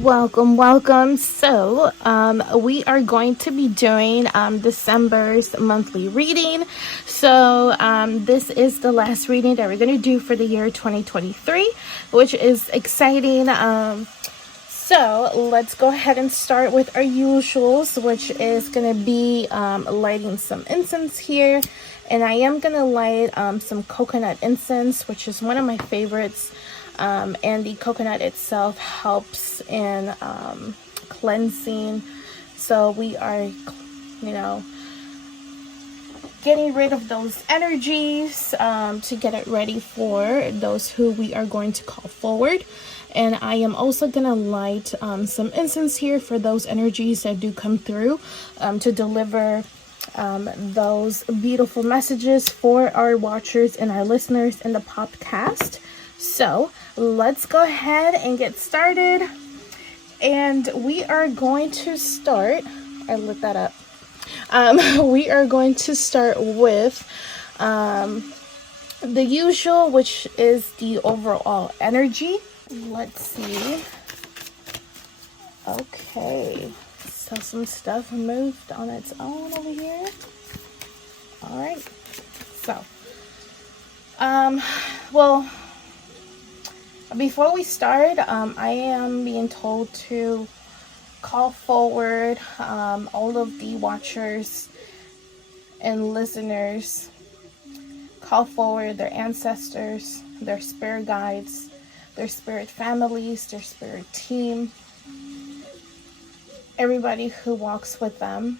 Welcome. So we are going to be doing December's monthly reading. So this is the last reading that we're going to do for the year 2023, which is exciting. So let's go ahead and start with our usuals, which is going to be lighting some incense here. And I am going to light some coconut incense, which is one of my favorites. And the coconut itself helps in cleansing. So we are, getting rid of those energies to get it ready for those who we are going to call forward. And I am also going to light some incense here for those energies that do come through to deliver those beautiful messages for our watchers and our listeners in the podcast. So let's go ahead and get started. And we are going to start, I lit that up. We are going to start with the usual, which is the overall energy. Let's see. Okay, so some stuff moved on its own over here. All right, so well, before we start, I am being told to call forward all of the watchers and listeners, call forward their ancestors, their spirit guides, their spirit families, their spirit team, everybody who walks with them.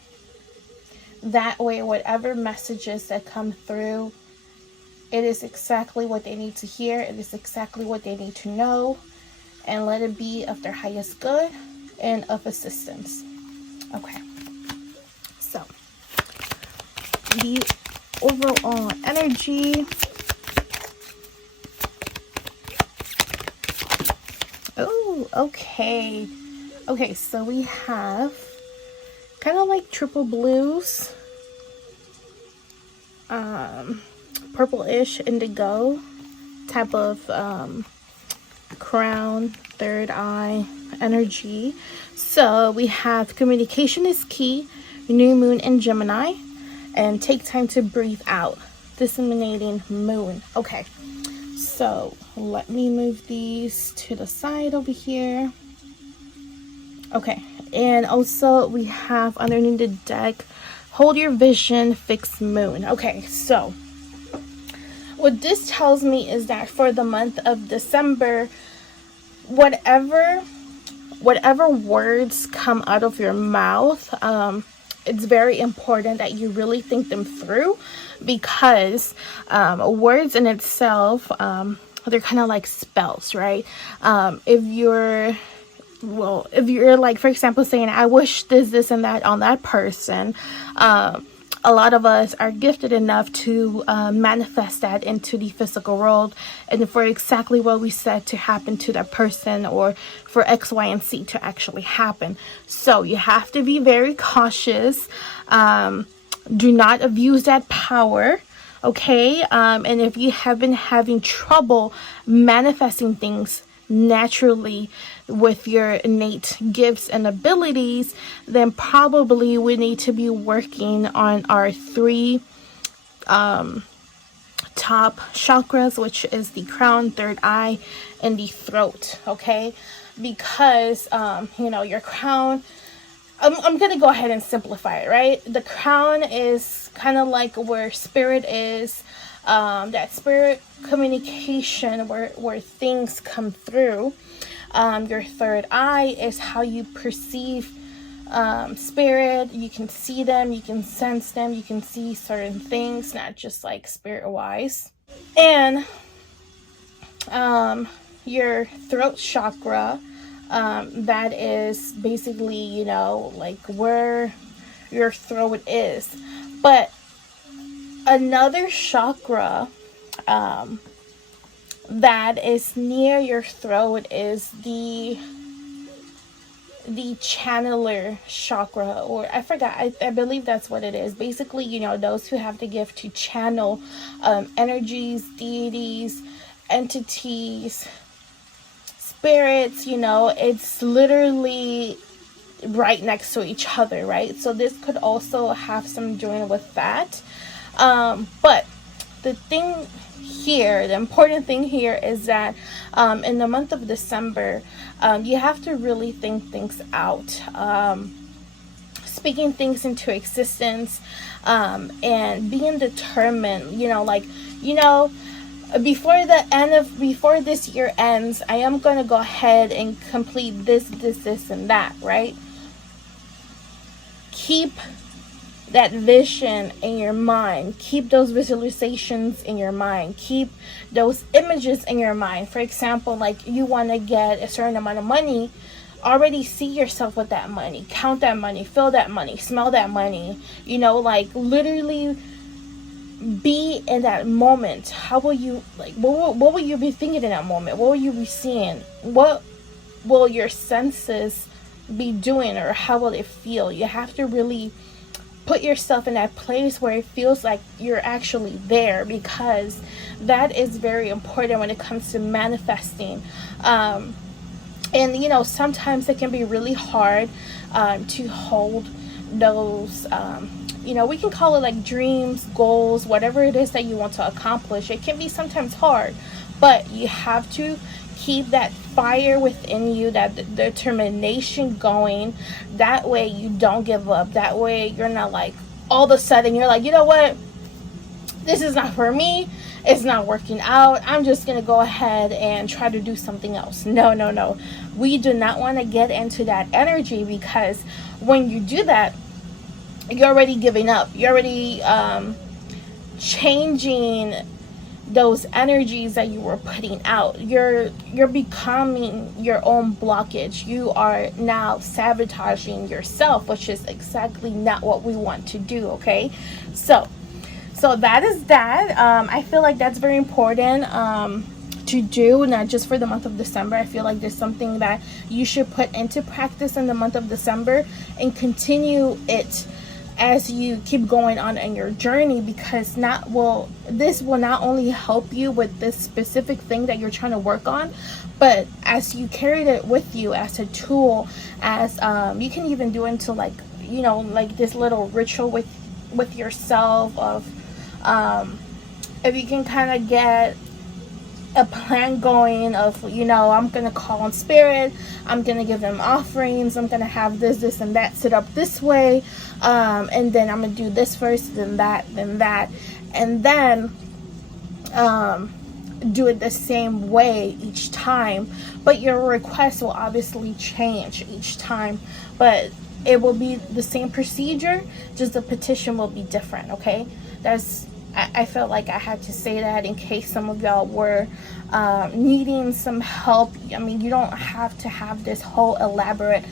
That way, whatever messages that come through, it is exactly what they need to hear. It is exactly what they need to know. And let it be of their highest good and of assistance. Okay. So, the overall energy. Oh, okay. Okay, so we have kind of like triple blues. Purple-ish indigo type of crown, third eye energy. So we have communication is key, new moon in Gemini, and take time to breathe out, disseminating moon. Okay, so let me move these to the side over here. Okay, and also we have underneath the deck, hold your vision, fixed moon. Okay, so what this tells me is that for the month of December, whatever words come out of your mouth, it's very important that you really think them through, because words in itself, they're kind of like spells, right? If you're like, for example, saying, I wish this, and that on that person, a lot of us are gifted enough to manifest that into the physical world, and for exactly what we said to happen to that person, or for X, Y, and Z to actually happen. So you have to be very cautious. Do not abuse that power. Okay. And if you have been having trouble manifesting things naturally with your innate gifts and abilities, then probably we need to be working on our three top chakras, which is the crown, third eye, and the throat. Okay, because your crown, I'm gonna go ahead and simplify it, right? The crown is kind of like where spirit is, that spirit communication, where things come through. Your third eye is how you perceive spirit. You can see them, you can sense them, you can see certain things, not just like spirit wise. And your throat chakra, that is basically, like where your throat is. But another chakra that is near your throat is the channeler chakra, or I forgot, I believe that's what it is. Basically, those who have the gift to channel energies, deities, entities, spirits, you know, it's literally right next to each other, right? So this could also have some doing with that. But the thing here, the important thing here is that in the month of December, you have to really think things out. Speaking things into existence, and being determined, you know, like, you know, before this year ends, I am going to go ahead and complete this, and that, right? Keep that vision in your mind. Keep those visualizations in your mind. Keep those images in your mind. For example, like, you want to get a certain amount of money. Already see yourself with that money. Count that money. Feel that money. Smell that money. You know, like, literally be in that moment. How will you, like, what will you be thinking in that moment? What will you be seeing? What will your senses be doing, or how will it feel? You have to really put yourself in that place where it feels like you're actually there, because that is very important when it comes to manifesting. And you know, sometimes it can be really hard to hold those you know, we can call it like dreams, goals, whatever it is that you want to accomplish. It can be sometimes hard, but you have to keep that fire within you, that determination going. That way you don't give up. That way you're not like, all of a sudden you're like, you know what, this is not for me, it's not working out, I'm just gonna go ahead and try to do something else. No, we do not want to get into that energy, because when you do that, you're already giving up. You're already changing those energies that you were putting out. You're becoming your own blockage. You are now sabotaging yourself, which is exactly not what we want to do. Okay, so that is that. I feel like that's very important to do, not just for the month of December. I feel like there's something that you should put into practice in the month of December and continue it as you keep going on in your journey, because this will not only help you with this specific thing that you're trying to work on, but as you carry it with you as a tool, as you can even do into, like, you know, like this little ritual with yourself of if you can kind of get a plan going of, you know, I'm gonna call on spirit, I'm gonna give them offerings, I'm gonna have this and that set up this way, and then I'm gonna do this first, then that, and then do it the same way each time. But your request will obviously change each time, but it will be the same procedure, just the petition will be different. Okay, I felt like I had to say that in case some of y'all were needing some help. I mean, you don't have to have this whole elaborate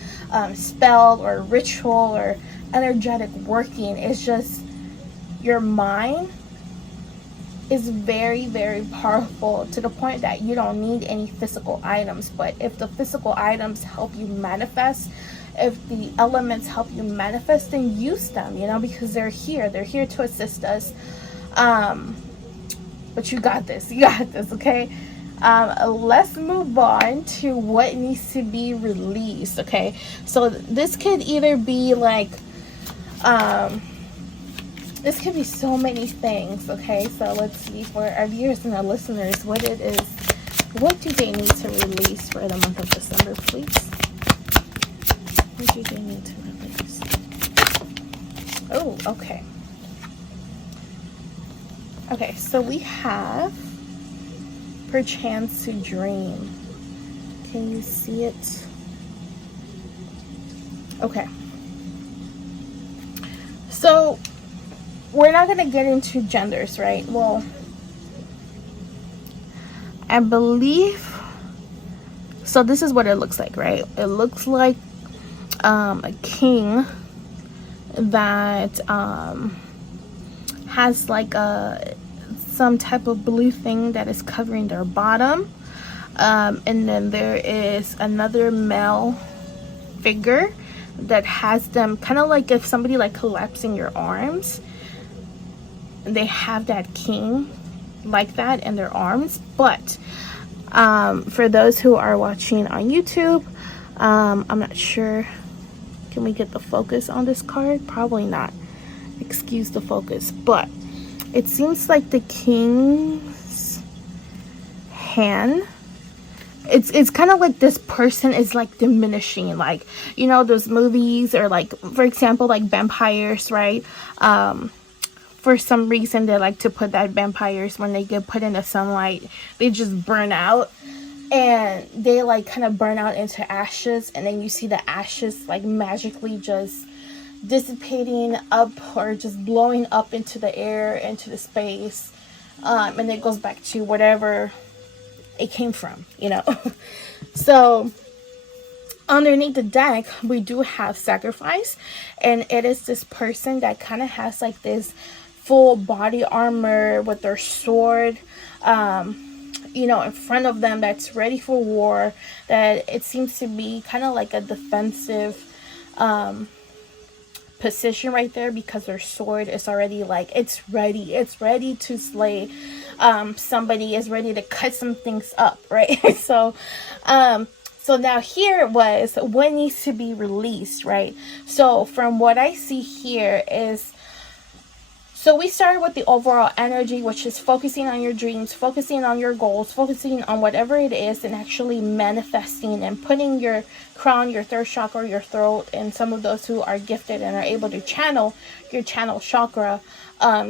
spell or ritual or energetic working. It's just your mind is very, very powerful, to the point that you don't need any physical items. But if the physical items help you manifest, if the elements help you manifest, then use them, you know, because they're here to assist us. But you got this, okay? Let's move on to what needs to be released. Okay, so this could either be like this could be so many things. Okay, so let's see, for our viewers and our listeners, what do they need to release for the month of December, please? What do they need to release? Oh, okay. Okay, so we have perchance to dream. Can you see it? Okay. So we're not going to get into genders, right? Well, I believe, so this is what it looks like, right? It looks like a king that has like some type of blue thing that is covering their bottom, and then there is another male figure that has them kind of like if somebody like collapsing your arms. They have that king like that in their arms. But for those who are watching on YouTube, I'm not sure. Can we get the focus on this card? Probably not. Excuse the focus. But it seems like the king's hand, it's kind of like this person is like diminishing, like, you know, those movies, or like, for example, like vampires, right? For some reason they like to put that vampires, when they get put in the sunlight, they just burn out, and they like kind of burn out into ashes, and then you see the ashes like magically just dissipating up, or just blowing up into the air, into the space, and it goes back to whatever it came from, you know. So underneath the deck we do have sacrifice, and it is this person that kind of has like this full body armor with their sword, you know, in front of them, that's ready for war, that it seems to be kind of like a defensive position right there, because their sword is already like, it's ready to slay somebody, is ready to cut some things up, right? So now here was what needs to be released, right? So from what I see here is, so we started with the overall energy, which is focusing on your dreams, focusing on your goals, focusing on whatever it is, and actually manifesting and putting your crown, your third chakra, your throat, and some of those who are gifted and are able to channel your channel chakra,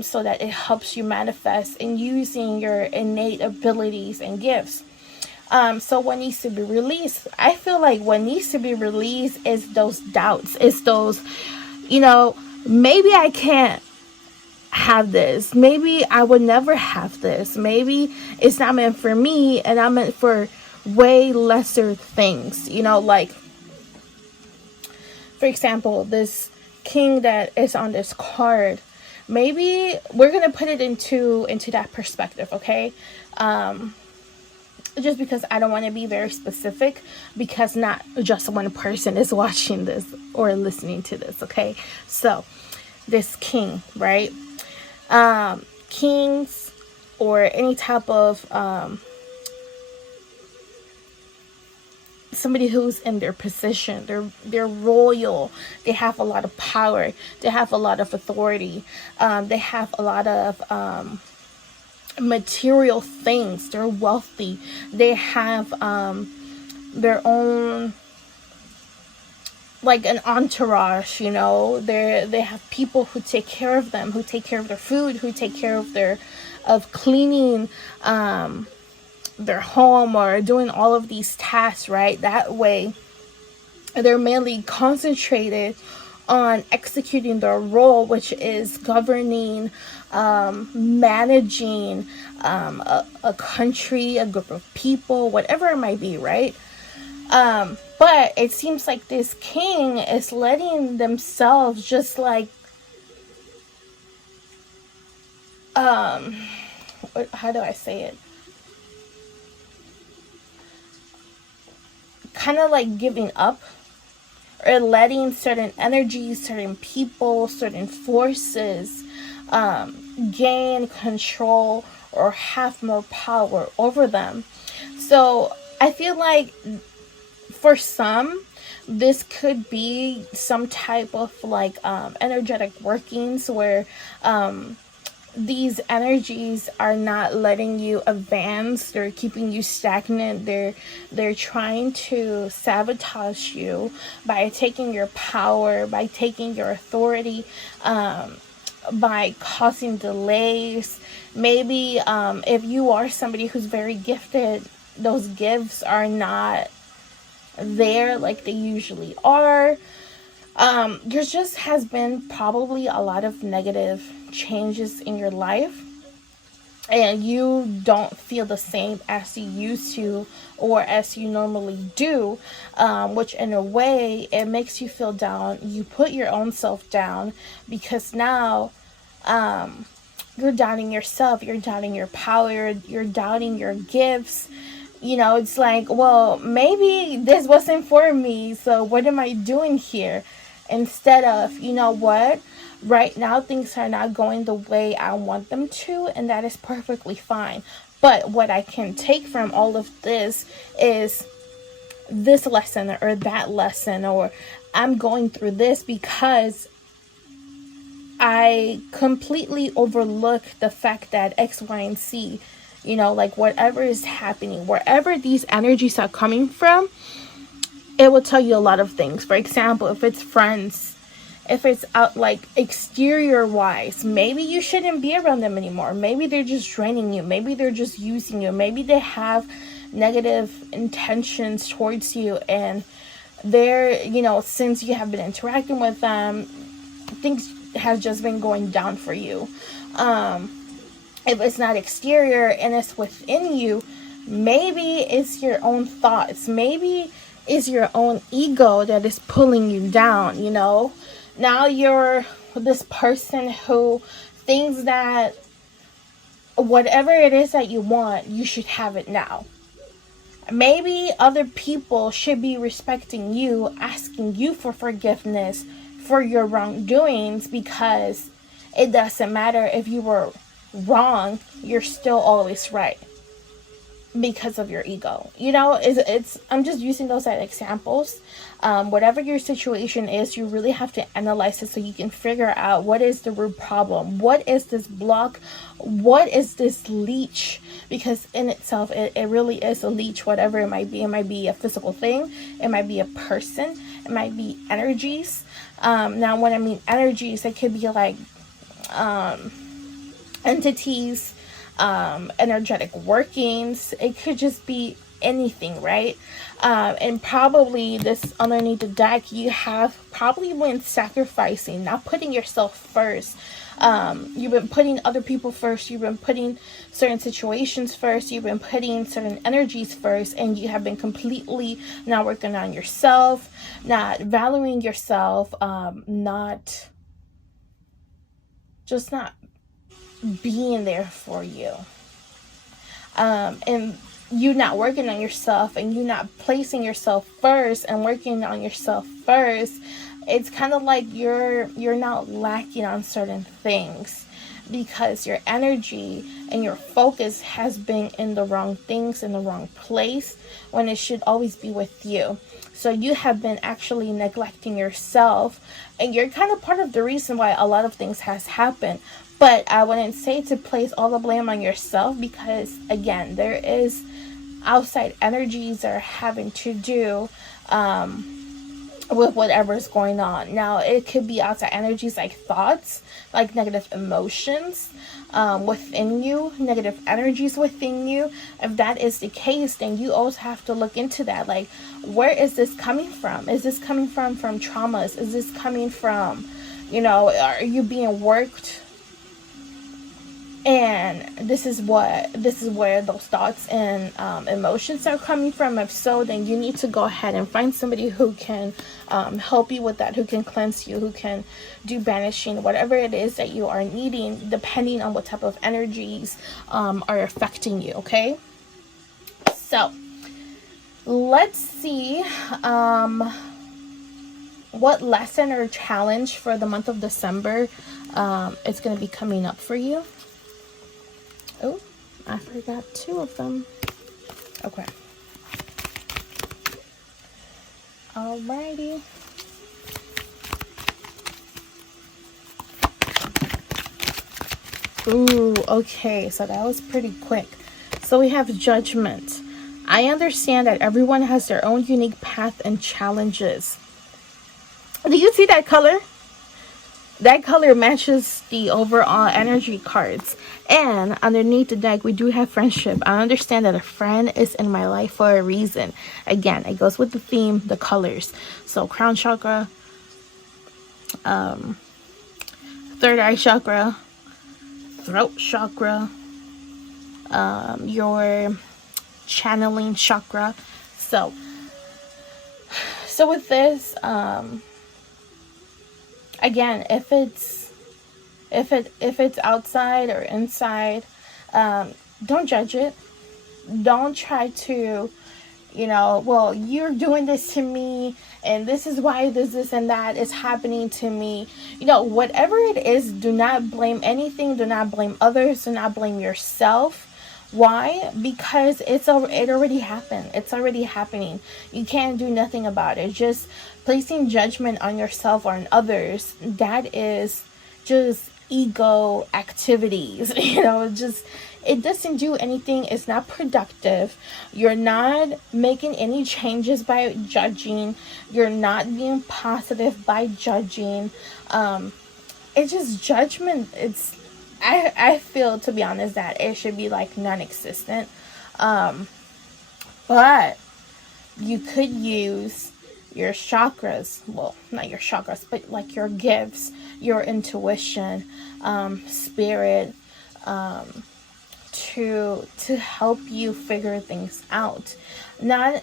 so that it helps you manifest, and using your innate abilities and gifts. So what needs to be released? I feel like what needs to be released is those doubts. It's those, you know, maybe I can't have this, maybe I would never have this, maybe it's not meant for me, and I'm meant for way lesser things, you know. Like, for example, this king that is on this card, maybe we're gonna put it into that perspective, okay? Just because I don't want to be very specific, because not just one person is watching this or listening to this, okay? So this king, right? Kings, or any type of somebody who's in their position, they're royal, they have a lot of power, they have a lot of authority, they have a lot of material things, they're wealthy, they have their own, like, an entourage, you know. They have people who take care of them, who take care of their food, who take care of cleaning their home, or doing all of these tasks, right? That way they're mainly concentrated on executing their role, which is governing, managing a country, a group of people, whatever it might be, right? But it seems like this king is letting themselves just like, how do I say it? Kind of like giving up, or letting certain energies, certain people, certain forces gain control or have more power over them. So I feel like for some, this could be some type of like energetic workings where these energies are not letting you advance. They're keeping you stagnant. They're trying to sabotage you by taking your power, by taking your authority, by causing delays. Maybe if you are somebody who's very gifted, those gifts are not there like they usually are. There just has been probably a lot of negative changes in your life, and you don't feel the same as you used to, or as you normally do, which in a way it makes you feel down. You put your own self down, because now you're doubting yourself, you're doubting your power, you're doubting your gifts. You know, it's like, well, maybe this wasn't for me, so what am I doing here? Instead of, you know what, Right now, things are not going the way I want them to, and that is perfectly fine. But what I can take from all of this is this lesson or that lesson, or I'm going through this because I completely overlook the fact that X, Y, and Z, like whatever is happening, wherever these energies are coming from, it will tell you a lot of things. For example, if it's friends, if it's out like exterior wise, maybe you shouldn't be around them anymore. Maybe they're just draining you. Maybe they're just using you. Maybe they have negative intentions towards you, and they're, since you have been interacting with them, things have just been going down for you. If it's not exterior and it's within you, maybe it's your own thoughts. Maybe it's your own ego that is pulling you down, Now you're this person who thinks that whatever it is that you want, you should have it now. Maybe other people should be respecting you, asking you for forgiveness for your wrongdoings, because it doesn't matter if you were wrong, you're still always right because of your ego. It's I'm just using those as examples. Whatever your situation is, you really have to analyze it so you can figure out what is the root problem. What is this block? What is this leech? Because in itself, it really is a leech, whatever it might be. It might be a physical thing. It might be a person. It might be energies. Now, when I mean energies, it could be like entities, energetic workings. It could just be anything, right? And probably this underneath the deck, you have probably been sacrificing, not putting yourself first. You've been putting other people first. You've been putting certain situations first. You've been putting certain energies first, and you have been completely not working on yourself, not valuing yourself, not being there for you. And you not working on yourself, and you not placing yourself first and working on yourself first, it's kind of like you're not lacking on certain things, because your energy and your focus has been in the wrong things, in the wrong place, when it should always be with you. So you have been actually neglecting yourself, and you're kind of part of the reason why a lot of things has happened. But I wouldn't say to place all the blame on yourself, because again, there is outside energies that are having to do with whatever's going on. Now, it could be outside energies like thoughts, like negative emotions within you, negative energies within you. If that is the case, then you also have to look into that. Like, where is this coming from? Is this coming from traumas? Is this coming from, are you being worked? And this is where those thoughts and emotions are coming from. If so, then you need to go ahead and find somebody who can help you with that, who can cleanse you, who can do banishing, whatever it is that you are needing, depending on what type of energies are affecting you, okay? So, let's see what lesson or challenge for the month of December is going to be coming up for you. Oh, I forgot 2 of them. Okay. Alrighty. Ooh, okay. So that was pretty quick. So we have Judgment. I understand that everyone has their own unique path and challenges. Do you see that color? That color matches the overall energy cards. And underneath the deck, we do have Friendship. I understand that a friend is in my life for a reason. Again, it goes with the theme, the colors. So crown chakra, third eye chakra, throat chakra, your channeling chakra. So with this, again, if it's outside or inside, don't judge it. Don't try to, you know, well, you're doing this to me, and this is why this and that is happening to me. You know, whatever it is, do not blame anything. Do not blame others. Do not blame yourself. Why? Because it already happened. It's already happening. You can't do nothing about it. Just placing judgment on yourself or on others, that is just ego activities. You know, just, it doesn't do anything. It's not productive. You're not making any changes by judging. You're not being positive by judging. It's just judgment. I feel, to be honest, that it should be like non-existent. But you could use your chakras, well, not your chakras, but like your gifts, your intuition, spirit, to help you figure things out. Not,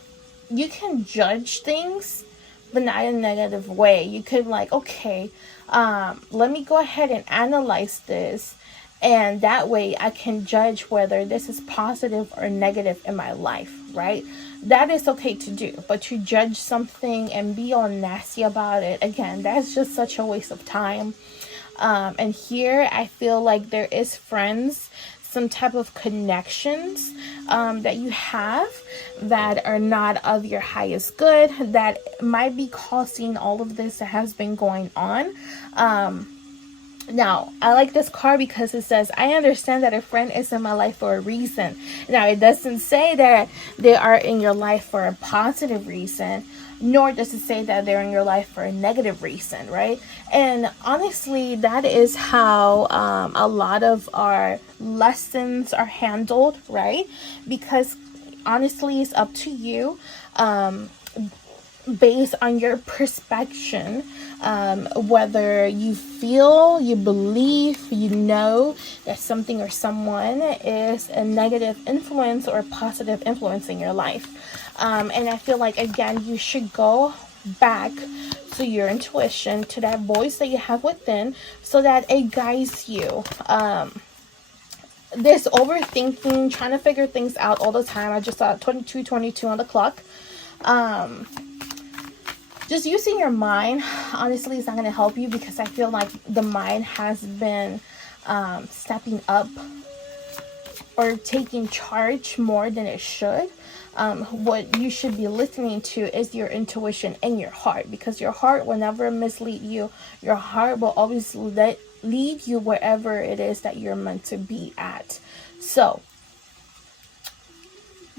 you can judge things, but not in a negative way. You could like, okay, let me go ahead and analyze this, and that way I can judge whether this is positive or negative in my life, right? That is okay to do, but to judge something and be all nasty about it, again, that's just such a waste of time. And here I feel like there is friends, some type of connections that you have that are not of your highest good, that might be causing all of this that has been going on. Now, I like this card because it says, I understand that a friend is in my life for a reason. Now, it doesn't say that they are in your life for a positive reason, nor does it say that they're in your life for a negative reason, right? And honestly, that is how a lot of our lessons are handled, right? Because honestly, it's up to you. Based on your perception, whether you feel, you believe, you know that something or someone is a negative influence or a positive influence in your life. And I feel like, again, you should go back to your intuition, to that voice that you have within, so that it guides you. This overthinking, trying to figure things out all the time. I just saw 22:22 on the clock. Just using your mind, honestly, is not going to help you, because I feel like the mind has been stepping up or taking charge more than it should. What you should be listening to is your intuition and your heart, because your heart will never mislead you. Your heart will always lead you wherever it is that you're meant to be at. So,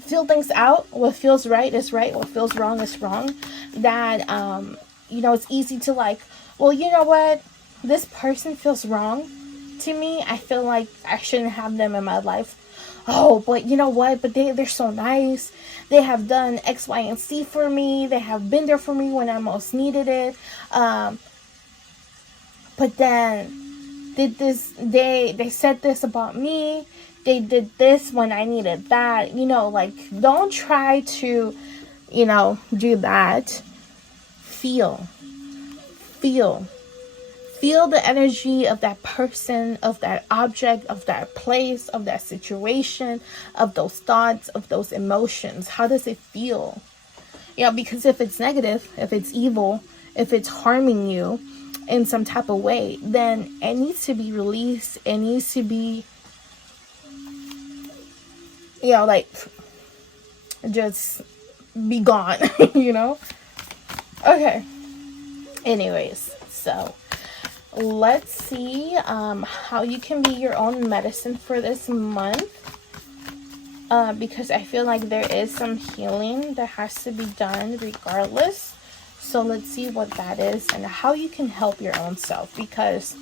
feel things out. What feels right is right. What feels wrong is wrong. That, you know, it's easy to like, well, you know what? This person feels wrong to me. I feel like I shouldn't have them in my life. Oh, but you know what? But they're so nice. They have done X, Y, and Z for me. They have been there for me when I most needed it. But then they said this about me. They did this when I needed that. You know, like, don't try to, you know, do that. Feel the energy of that person, of that object, of that place, of that situation, of those thoughts, of those emotions. How does it feel? Yeah, because if it's negative, if it's evil, if it's harming you in some type of way, then it needs to be released. It needs to be, you know, like, just be gone, you know? Okay. Anyways, so let's see how you can be your own medicine for this month. Because I feel like there is some healing that has to be done regardless. So let's see what that is and how you can help your own self. Because,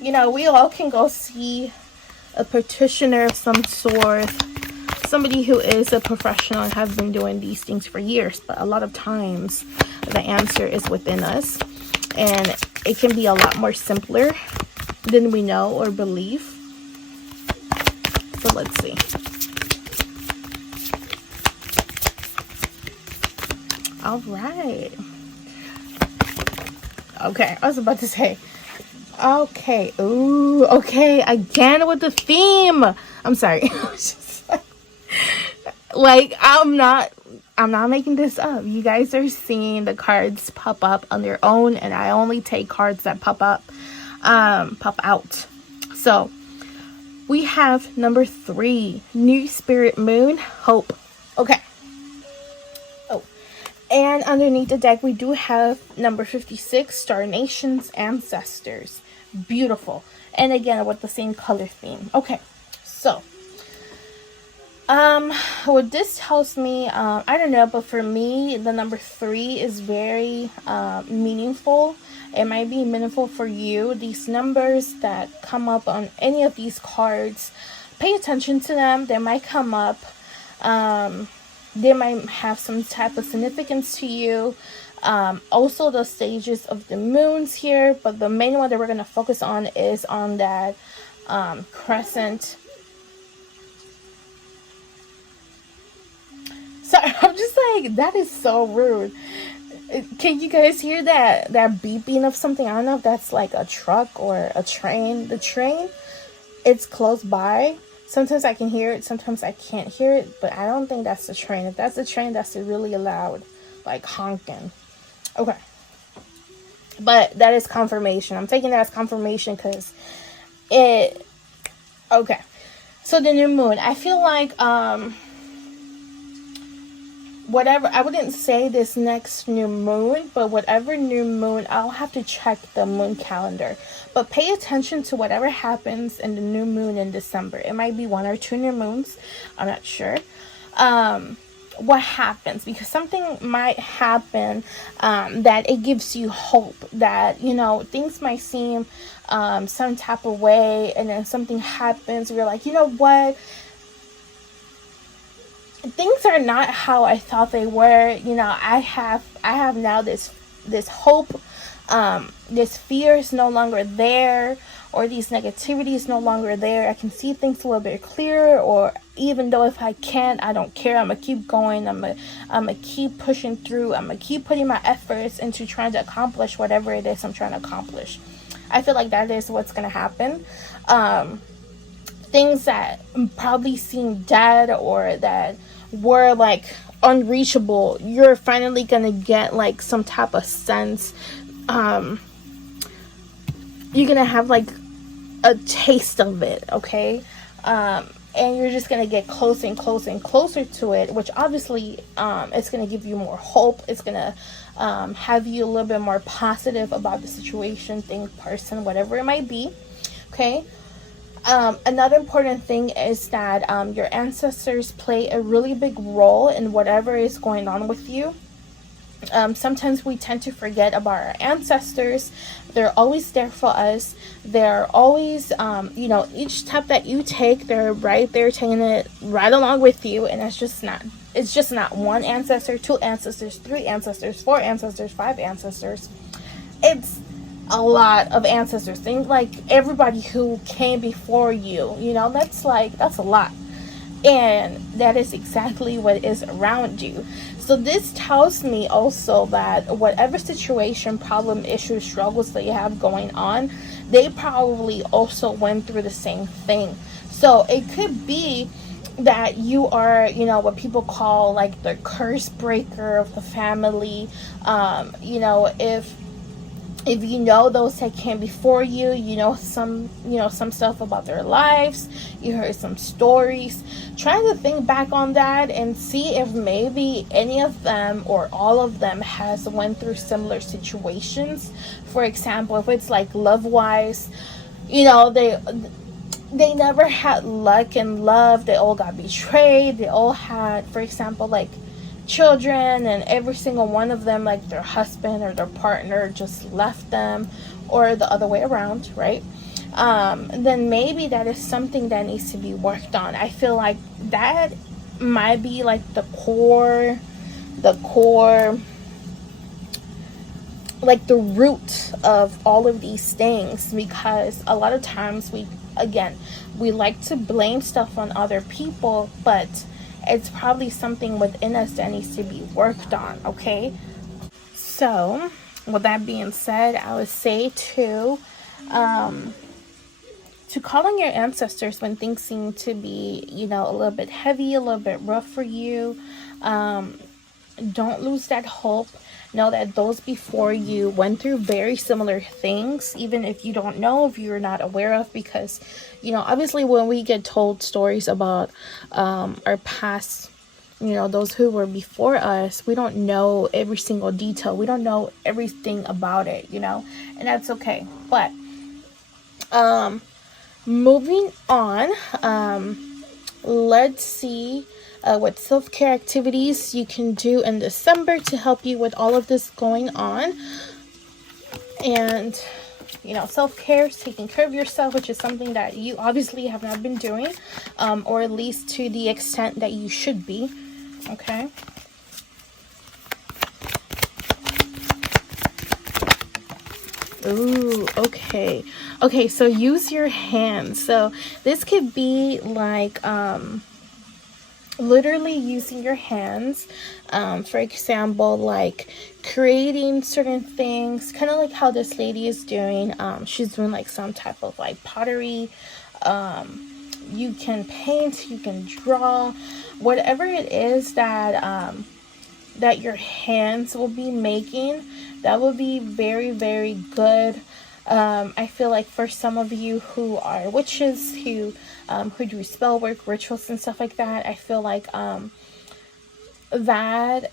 you know, we all can go see a practitioner of some sort, somebody who is a professional and have been doing these things for years, but a lot of times the answer is within us, and it can be a lot more simpler than we know or believe. So let's see. All right. Okay, I was about to say, okay, ooh, okay, again with the theme. I'm sorry. Like, I'm not making this up. You guys are seeing the cards pop up on their own, and I only take cards that pop out. So we have number 3, New Spirit Moon, Hope. Okay. Oh, and underneath the deck we do have number 56, Star Nations, Ancestors. Beautiful. And again with the same color theme. Okay, so what this tells me, I don't know, but for me the number 3 is very meaningful. It might be meaningful for you. These numbers that come up on any of these cards, pay attention to them. They might come up, they might have some type of significance to you. Also the stages of the moons here, but the main one that we're going to focus on is on that crescent. Sorry, I'm just like, that is so rude. Can you guys hear that beeping of something? I don't know if that's like a truck or a train. The train, it's close by. Sometimes I can hear it, sometimes I can't hear it, but I don't think that's the train. If that's the train, that's really loud, like honking. Okay, but that is confirmation. I'm taking that as confirmation because it. Okay, so the new moon, I feel like whatever, I wouldn't say this next new moon, but whatever new moon, I'll have to check the moon calendar. But pay attention to whatever happens in the new moon in December. It might be 1 or 2 new moons, I'm not sure. What happens, because something might happen that it gives you hope that, you know, things might seem some type of way, and then something happens where you're like, you know what, things are not how I thought they were. You know, I have now this hope. This fear is no longer there, or these negativity is no longer there. I can see things a little bit clearer, or even though if I can't, I don't care. I'm gonna keep going. I'm gonna keep pushing through. I'm gonna keep putting my efforts into trying to accomplish whatever it is I'm trying to accomplish. I feel like that is what's gonna happen. Things that probably seem dead or that were like unreachable, you're finally gonna get like some type of sense. You're gonna have like a taste of it, okay? And you're just gonna get closer and closer and closer to it, which obviously it's gonna give you more hope. It's gonna have you a little bit more positive about the situation, thing, person, whatever it might be, okay? Another important thing is that your ancestors play a really big role in whatever is going on with you. Sometimes we tend to forget about our ancestors. They're always there for us. They're always, you know, each step that you take, they're right there taking it right along with you. And it's just not 1 ancestor, 2 ancestors, 3 ancestors, 4 ancestors, 5 ancestors. It's a lot of ancestors. Think like everybody who came before you, you know, that's a lot. And that is exactly what is around you. So this tells me also that whatever situation, problem, issues, struggles that you have going on, they probably also went through the same thing. So it could be that you are, you know, what people call like the curse breaker of the family. You know, if you know those that came before you, you know some stuff about their lives, you heard some stories, trying to think back on that and see if maybe any of them or all of them has went through similar situations. For example, if it's like love wise, you know, they never had luck in love, they all got betrayed, they all had, for example, like children, and every single one of them, like their husband or their partner just left them, or the other way around, right? Then maybe that is something that needs to be worked on. I feel like that might be like the core, like the root of all of these things, because a lot of times we like to blame stuff on other people, but it's probably something within us that needs to be worked on, okay? So, with that being said, I would say to to call on your ancestors when things seem to be, you know, a little bit heavy, a little bit rough for you. Don't lose that hope. Know that those before you went through very similar things, even if you don't know, if you're not aware of, because, you know, obviously when we get told stories about our past, you know, those who were before us, we don't know every single detail. We don't know everything about it, you know, and that's okay. But moving on, let's see what self-care activities you can do in December to help you with all of this going on. And, you know, self-care is taking care of yourself, which is something that you obviously have not been doing, or at least to the extent that you should be. Okay. Ooh, okay. Okay, so use your hands. So this could be like literally using your hands, for example, like creating certain things, kind of like how this lady is doing. She's doing like some type of like pottery. You can paint, you can draw, whatever it is that that your hands will be making, that will be very, very good. I feel like for some of you who are witches, who do spell work, rituals and stuff like that, I feel like that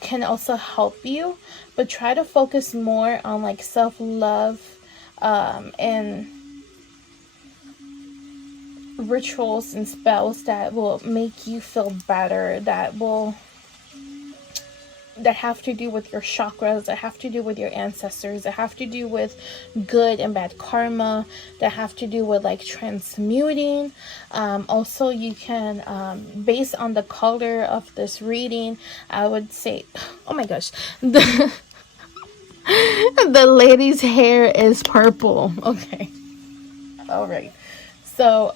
can also help you. But try to focus more on like self-love and rituals and spells that will make you feel better, that have to do with your chakras, that have to do with your ancestors, that have to do with good and bad karma, that have to do with like transmuting. Also, you can, based on the color of this reading, I would say, oh my gosh, the lady's hair is purple. Okay. All right. So,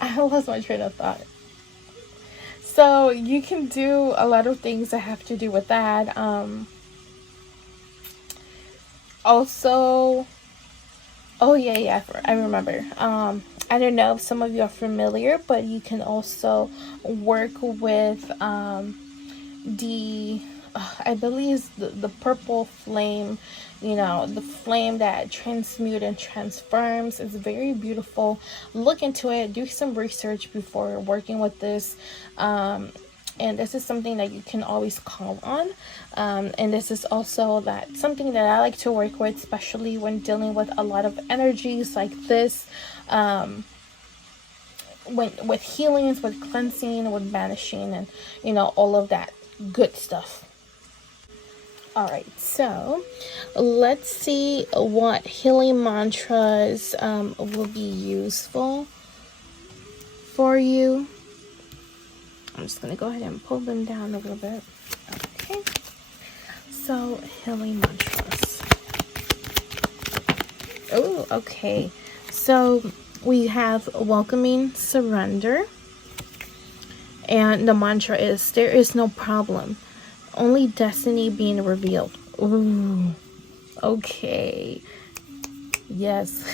I lost my train of thought. So you can do a lot of things that have to do with that. Also, oh yeah, I remember. I don't know if some of you are familiar, but you can also work with I believe the purple flame, you know, the flame that transmutes and transforms. Is very beautiful. Look into it, do some research before working with this. And this is something that you can always call on. And this is also something that I like to work with, especially when dealing with a lot of energies like this. With healings, with cleansing, with banishing, and, you know, all of that good stuff. Alright, so let's see what healing mantras will be useful for you. I'm just going to go ahead and pull them down a little bit. Okay, so healing mantras. Oh, okay. So we have welcoming surrender. And the mantra is, there is no problem, only destiny being revealed. Ooh, okay. Yes.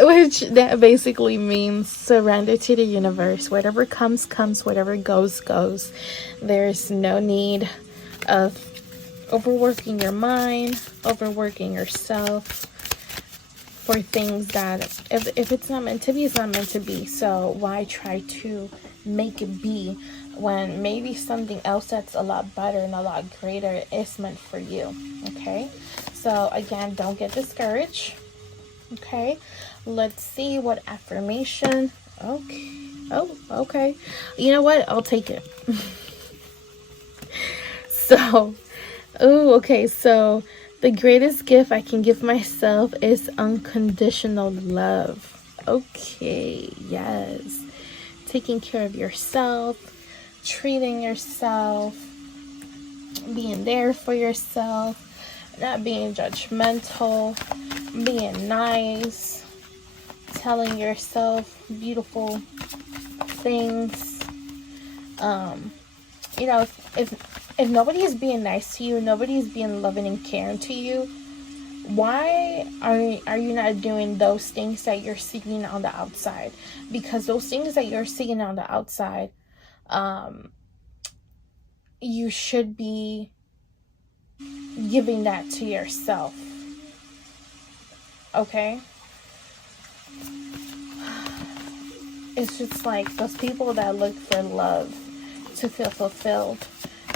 Which that basically means surrender to the universe. Whatever comes, comes. Whatever goes, goes. There's no need of overworking your mind, overworking yourself for things that if it's not meant to be, it's not meant to be. So why try to make it be when maybe something else that's a lot better and a lot greater is meant for you? Okay, so again, don't get discouraged. Okay, let's see what affirmation. Okay, oh, okay, you know what, I'll take it. So, oh, okay, so the greatest gift I can give myself is unconditional love. Okay, yes. Taking care of yourself, treating yourself, being there for yourself, not being judgmental, being nice, telling yourself beautiful things. You know, if if nobody is being nice to you, nobody is being loving and caring to you, why are you not doing those things that you're seeking on the outside? Because those things that you're seeking on the outside, you should be giving that to yourself. Okay? It's just like those people that look for love to feel fulfilled,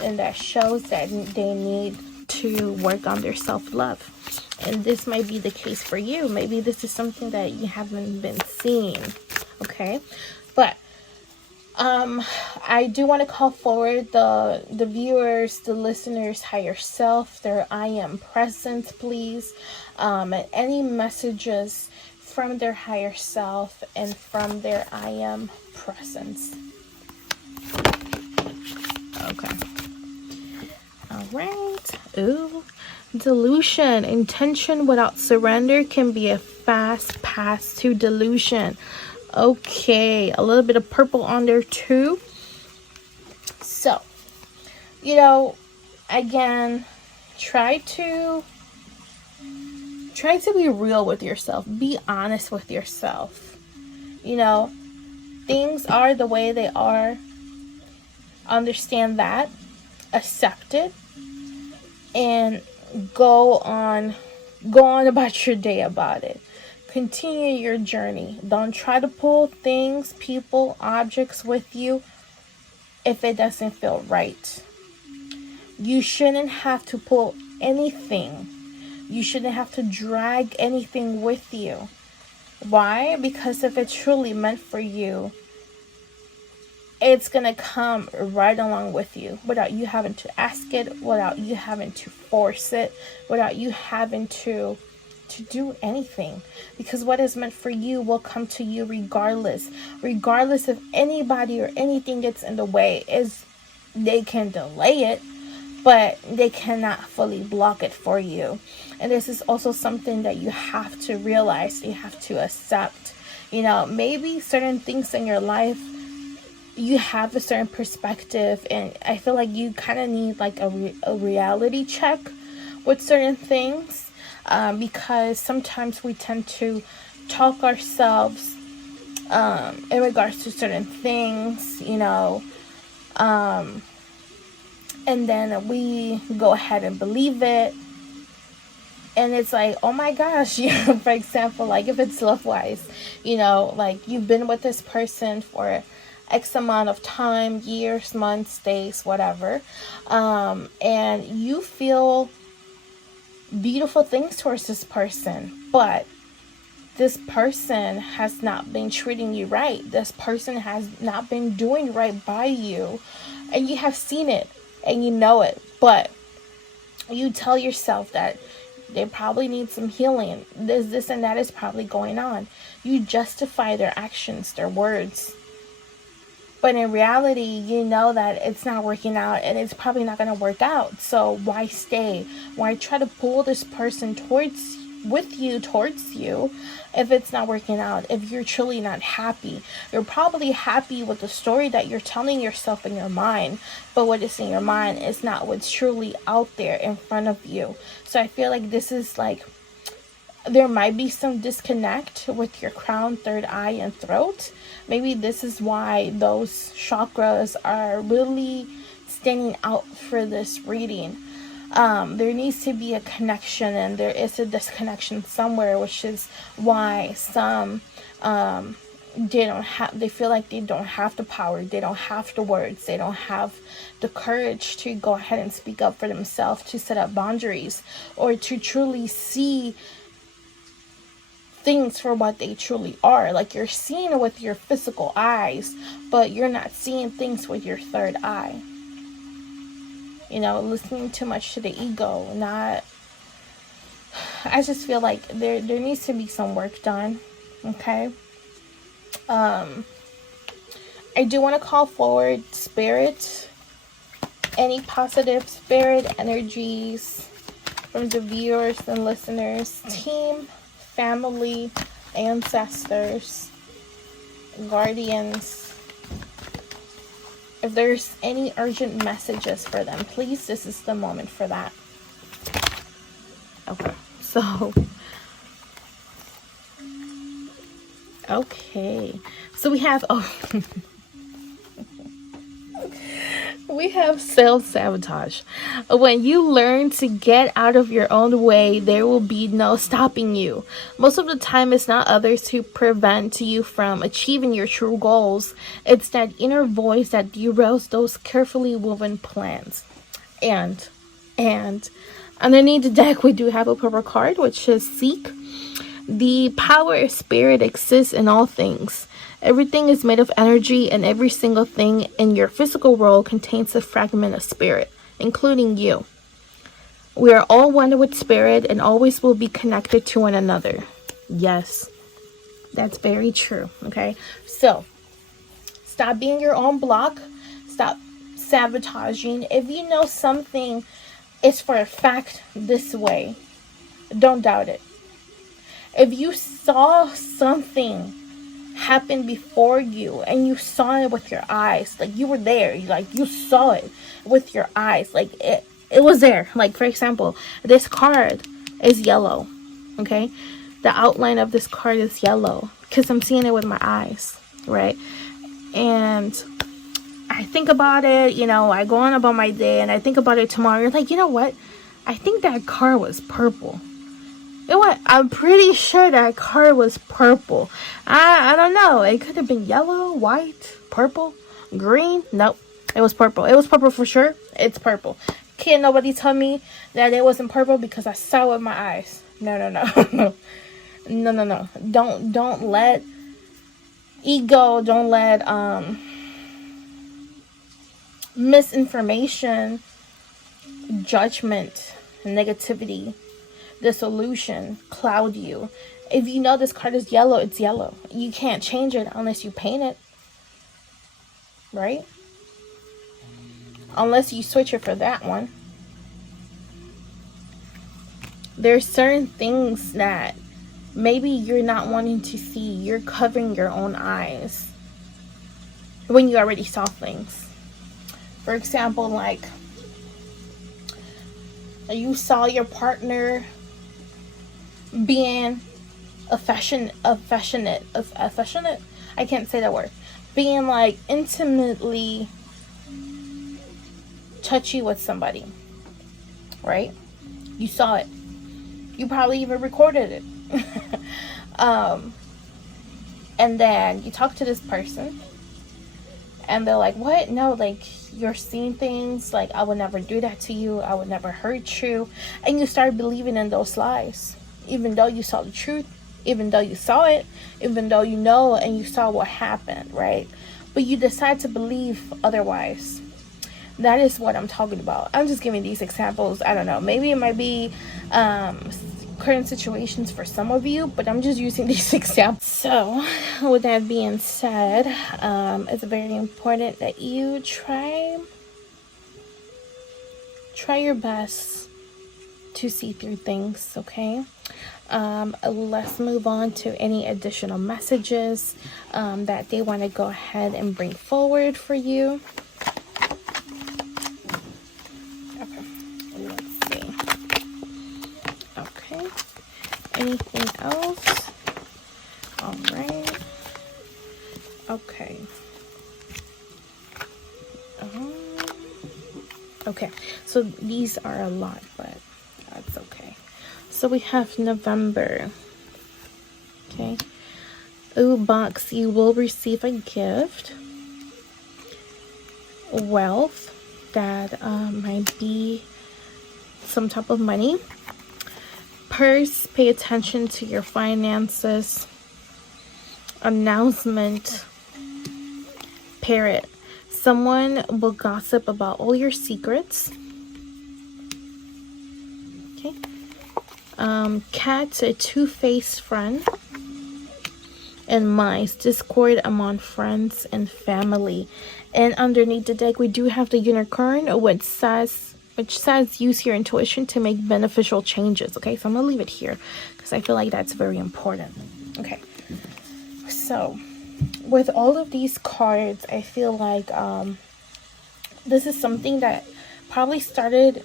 and that shows that they need to work on their self-love. And this might be the case for you. Maybe this is something that you haven't been seeing. Okay? But I do want to call forward the viewers, the listeners' higher self, their I am presence, please. And any messages from their higher self and from their I am presence. Okay. All right. Ooh. Delusion. Intention without surrender can be a fast path to delusion. Okay. A little bit of purple on there too. So, again, try to be real with yourself. Be honest with yourself. Things are the way they are. Understand that. Accept it. And go on about your day about it. Continue your journey. Don't try to pull things, people, objects with you if it doesn't feel right. You shouldn't have to pull anything. You shouldn't have to drag anything with you. Why? Because if it's truly meant for you, it's going to come right along with you without you having to ask it, without you having to force it, without you having to do anything. Because what is meant for you will come to you regardless if anybody or anything gets in the way. They can delay it, but they cannot fully block it for you. And this is also something that you have to realize, you have to accept. Maybe certain things in your life, you have a certain perspective, and I feel like you kind of need like a reality check with certain things, because sometimes we tend to talk ourselves in regards to certain things, and then we go ahead and believe it, and it's like, oh my gosh, for example, like if it's love-wise, like you've been with this person for X amount of time, years, months, days, whatever, and you feel beautiful things towards this person, but this person has not been treating you right. This person has not been doing right by you, and you have seen it and you know it, but you tell yourself that they probably need some healing. This and that is probably going on. You justify their actions, their words. But in reality, you know that it's not working out, and it's probably not going to work out. So why stay? Why try to pull this person towards you if it's not working out? If you're truly not happy, you're probably happy with the story that you're telling yourself in your mind, but what is in your mind is not what's truly out there in front of you. So I feel like this is like, there might be some disconnect with your crown, third eye, and throat. Maybe this is why those chakras are really standing out for this reading. There needs to be a connection, and there is a disconnection somewhere, which is why some they feel like they don't have the power, they don't have the words, they don't have the courage to go ahead and speak up for themselves, to set up boundaries, or to truly see things for what they truly are. Like, you're seeing it with your physical eyes, but you're not seeing things with your third eye. Listening too much to the ego. I just feel like there needs to be some work done. Okay. I do want to call forward spirit, any positive spirit energies from the viewers and listeners, team, family, ancestors, guardians, If there's any urgent messages for them, please, this is the moment for that. Okay, so we have we have self-sabotage. When you learn to get out of your own way, there will be no stopping you. Most of the time, it's not others who prevent you from achieving your true goals. It's that inner voice that derails those carefully woven plans. And underneath the deck, we do have a purple card, which is Seek. The power of spirit exists in all things. Everything is made of energy, and every single thing in your physical world contains a fragment of spirit, including you. We are all one with spirit and always will be connected to one another. Yes, that's very true. Okay, so stop being your own block. Stop sabotaging. If you know something is for a fact this way, don't doubt it. If you saw something happen before you and you saw it with your eyes, like you were there, like you saw it with your eyes, like it was there. Like, for example, this card is yellow. Okay, the outline of this card is yellow because I'm seeing it with my eyes, right? And I think about it, you know, I go on about my day and I think about it tomorrow. You're like, you know what, I think that card was purple. You know what? I'm pretty sure that card was purple. I don't know. It could have been yellow, white, purple, green. Nope. It was purple. It was purple for sure. It's purple. Can't nobody tell me that it wasn't purple because I saw it with my eyes. No. No. Don't let ego, don't let misinformation, judgment, negativity, dissolution cloud you. If you know this card is yellow, it's yellow. You can't change it unless you paint it, right? Unless you switch it for that one. There's certain things that maybe you're not wanting to see. You're covering your own eyes when you already saw things. For example, like you saw your partner being affectionate, I can't say that word, being like intimately touchy with somebody, right? You saw it. You probably even recorded it. And then you talk to this person and they're like, what? No, like, you're seeing things, like, I would never do that to you, I would never hurt you. And you start believing in those lies, even though you saw the truth, even though you saw it, even though you know and you saw what happened, right? But you decide to believe otherwise. That is what I'm talking about. I'm just giving these examples. I don't know, maybe it might be current situations for some of you, but I'm just using these examples. So with that being said, it's very important that you try your best to see through things. Okay, let's move on to any additional messages that they want to go ahead and bring forward for you. Anything else? All right. Okay. Okay. So these are a lot, but that's okay. So we have November. Okay. Ooh, box. You will receive a gift. Wealth. That might be some type of money. Purse, pay attention to your finances. Announcement. Parrot, someone will gossip about all your secrets. Okay. Cat, a two-faced friend. And mice, discord among friends and family. And underneath the deck, we do have the unicorn, which says use your intuition to make beneficial changes. Okay, so I'm gonna leave it here because I feel like that's very important. Okay, so with all of these cards, I feel like This is something that probably started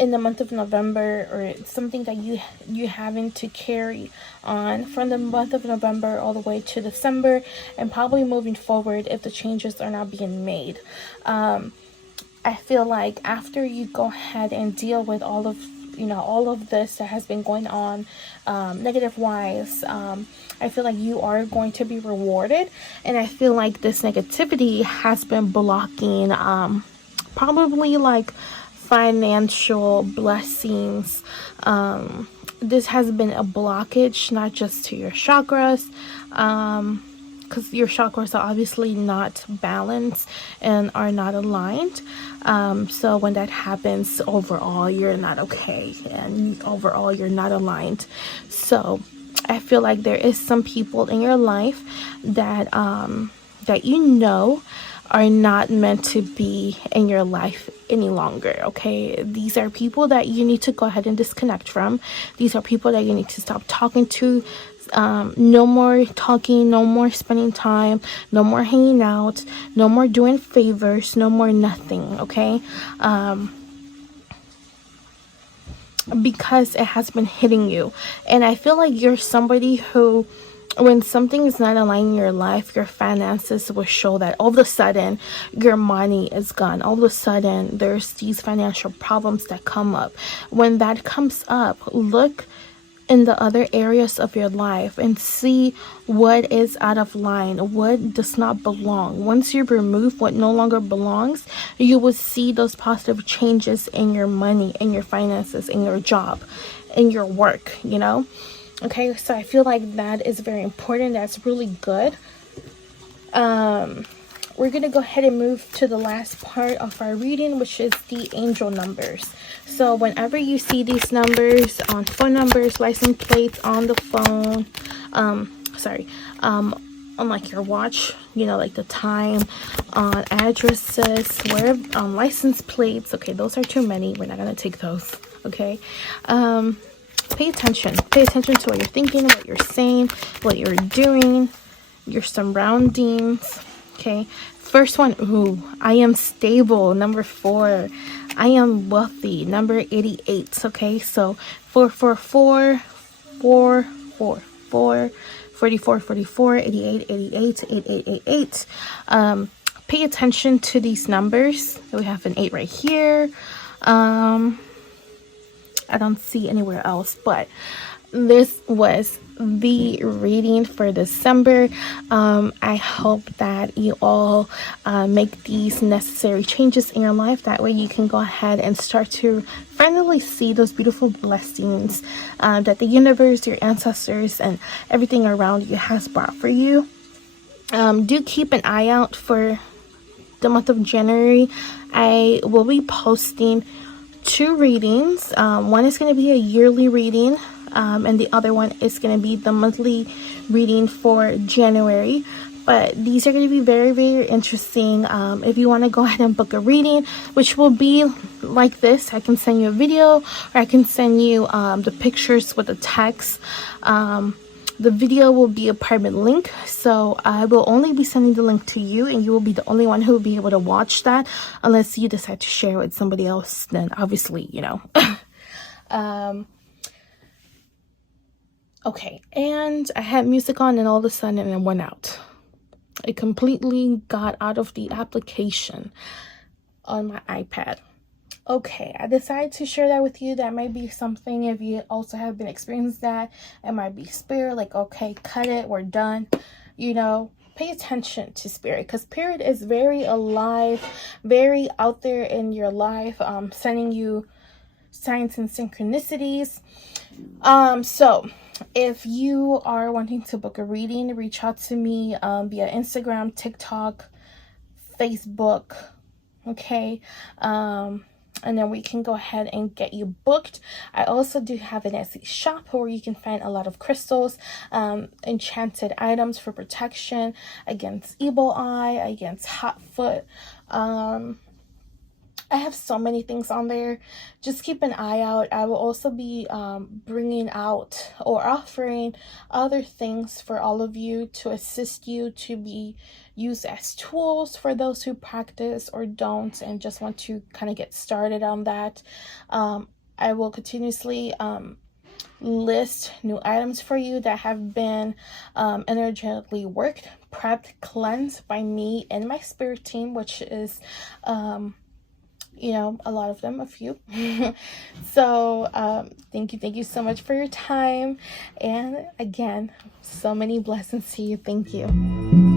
in the month of November, or it's something that you having to carry on from the month of November all the way to December, and probably moving forward if the changes are not being made. I feel like after you go ahead and deal with all of all of this that has been going on, negative wise, I feel like you are going to be rewarded. And I feel like this negativity has been blocking probably like financial blessings. This has been a blockage, not just to your chakras, because your chakras are obviously not balanced and are not aligned. So when that happens, overall you're not okay, and overall you're not aligned. So I feel like there is some people in your life that that are not meant to be in your life any longer. Okay, these are people that you need to go ahead and disconnect from. These are people that you need to stop talking to. No more talking, no more spending time, no more hanging out, no more doing favors, no more nothing. Okay, because it has been hitting you. And I feel like you're somebody who, when something is not aligning in your life, your finances will show that. All of a sudden your money is gone. All of a sudden there's these financial problems that come up. When that comes up, look in the other areas of your life and see what is out of line, what does not belong. Once you remove what no longer belongs, you will see those positive changes in your money, in your finances, in your job, in your work, Okay, so I feel like that is very important. That's really good. We're going to go ahead and move to the last part of our reading, which is the angel numbers. So whenever you see these numbers on phone numbers, license plates, on the phone, on like your watch, like the time, on addresses, where, license plates. Okay, those are too many. We're not going to take those. Okay. Pay attention. Pay attention to what you're thinking, what you're saying, what you're doing, your surroundings. Okay. First one, I am stable. Number 4, I am wealthy. Number 88. Okay. So 444, 444, 44, 44, 88, 88, 88, 88. Pay attention to these numbers. So we have an 8 right here. I don't see anywhere else, but this was the reading for December. I hope that you all make these necessary changes in your life. That way you can go ahead and start to finally see those beautiful blessings that the universe, your ancestors, and everything around you has brought for you. Do keep an eye out for the month of January. I will be posting 2 readings. One is going to be a yearly reading, and the other one is going to be the monthly reading for January. But these are going to be very, very interesting. If you want to go ahead and book a reading, which will be like this, I can send you a video, or I can send you the pictures with the text. The video will be a private link, so I will only be sending the link to you, and you will be the only one who will be able to watch that, unless you decide to share with somebody else. Then obviously, okay, and I had music on, and all of a sudden it went out. It completely got out of the application on my iPad. Okay, I decided to share that with you. That might be something, if you also have been experiencing that, it might be spirit, like, okay, cut it, we're done. Pay attention to spirit, because spirit is very alive, very out there in your life, sending you signs and synchronicities. So if you are wanting to book a reading, reach out to me via Instagram, TikTok, Facebook. Okay. And then we can go ahead and get you booked. I also do have an Etsy shop where you can find a lot of crystals, enchanted items for protection against evil eye, against hot foot. I have so many things on there. Just keep an eye out. I will also be bringing out or offering other things for all of you to assist you, to be used as tools for those who practice or don't and just want to kind of get started on that. I will continuously list new items for you that have been energetically worked, prepped, cleansed by me and my spirit team, which is you know, a lot of them, a few. So thank you so much for your time, and again, so many blessings to you. Thank you.